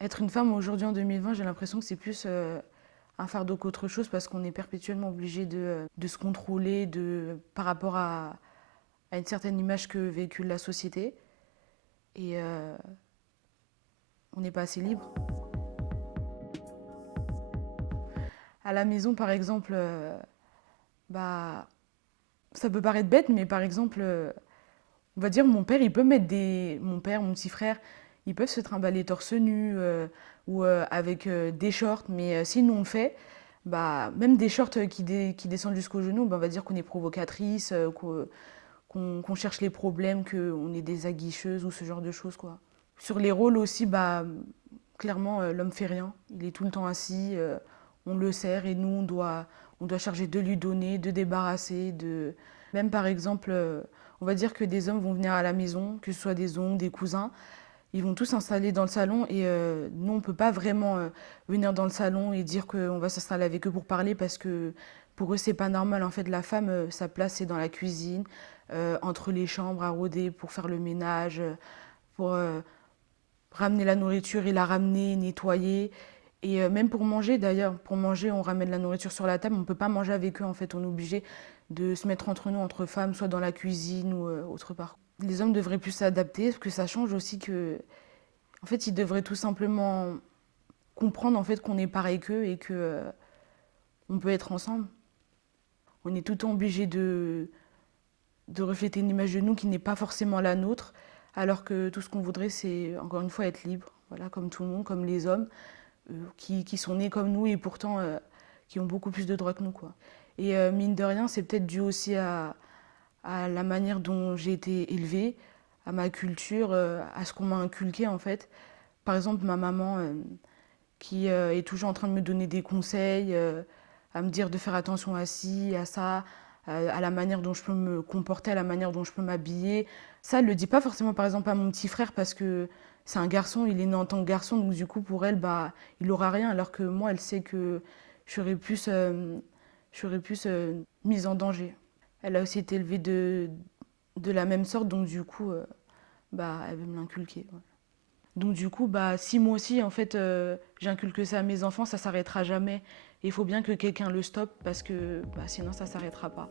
Être une femme aujourd'hui en 2020, j'ai l'impression que c'est plus un fardeau qu'autre chose parce qu'on est perpétuellement obligé de se contrôler par rapport à une certaine image que véhicule la société. Et on n'est pas assez libre. À la maison, par exemple, bah, ça peut paraître bête, mais par exemple, on va dire mon père, il peut mettre des... Mon père, mon petit frère, ils peuvent se trimballer torse nu ou avec des shorts, mais si nous on le fait, bah, même des shorts qui descendent jusqu'aux genoux, bah, on va dire qu'on est provocatrice, qu'on cherche les problèmes, qu'on est des aguicheuses ou ce genre de choses, quoi. Sur les rôles aussi, bah, clairement, l'homme fait rien. Il est tout le temps assis, on le sert et nous, on doit charger de lui donner, de débarrasser, de... Même par exemple, on va dire que des hommes vont venir à la maison, que ce soit des oncles, des cousins, ils vont tous s'installer dans le salon et nous, on ne peut pas vraiment venir dans le salon et dire qu'on va s'installer avec eux pour parler parce que pour eux, c'est pas normal. En fait, la femme, sa place, c'est dans la cuisine, entre les chambres, à rôder pour faire le ménage, pour ramener la nourriture et la ramener, nettoyer. Et même pour manger, d'ailleurs, pour manger, on ramène la nourriture sur la table, on ne peut pas manger avec eux, en fait, on est obligé de se mettre entre nous, entre femmes, soit dans la cuisine ou autre part. Les hommes devraient plus s'adapter, parce que ça change aussi que, en fait, ils devraient tout simplement comprendre en fait qu'on est pareil qu'eux et que on peut être ensemble. On est tout le temps obligé de refléter une image de nous qui n'est pas forcément la nôtre, alors que tout ce qu'on voudrait, c'est encore une fois être libre, voilà, comme tout le monde, comme les hommes, qui sont nés comme nous et pourtant qui ont beaucoup plus de droits que nous, quoi. Et mine de rien, c'est peut-être dû aussi à la manière dont j'ai été élevée, à ma culture, à ce qu'on m'a inculqué en fait. Par exemple, ma maman qui est toujours en train de me donner des conseils, à me dire de faire attention à ci, à ça, à la manière dont je peux me comporter, à la manière dont je peux m'habiller. Ça, elle ne le dit pas forcément par exemple à mon petit frère parce que c'est un garçon, il est né en tant que garçon, donc du coup pour elle, bah, il aura rien, alors que moi, elle sait que je serais plus, mise en danger. Elle a aussi été élevée de la même sorte, donc du coup, bah, elle veut me l'inculquer. Ouais. Donc du coup, bah, si moi aussi, en fait, j'inculque ça à mes enfants, ça s'arrêtera jamais. Et il faut bien que quelqu'un le stoppe parce que bah, sinon, ça s'arrêtera pas.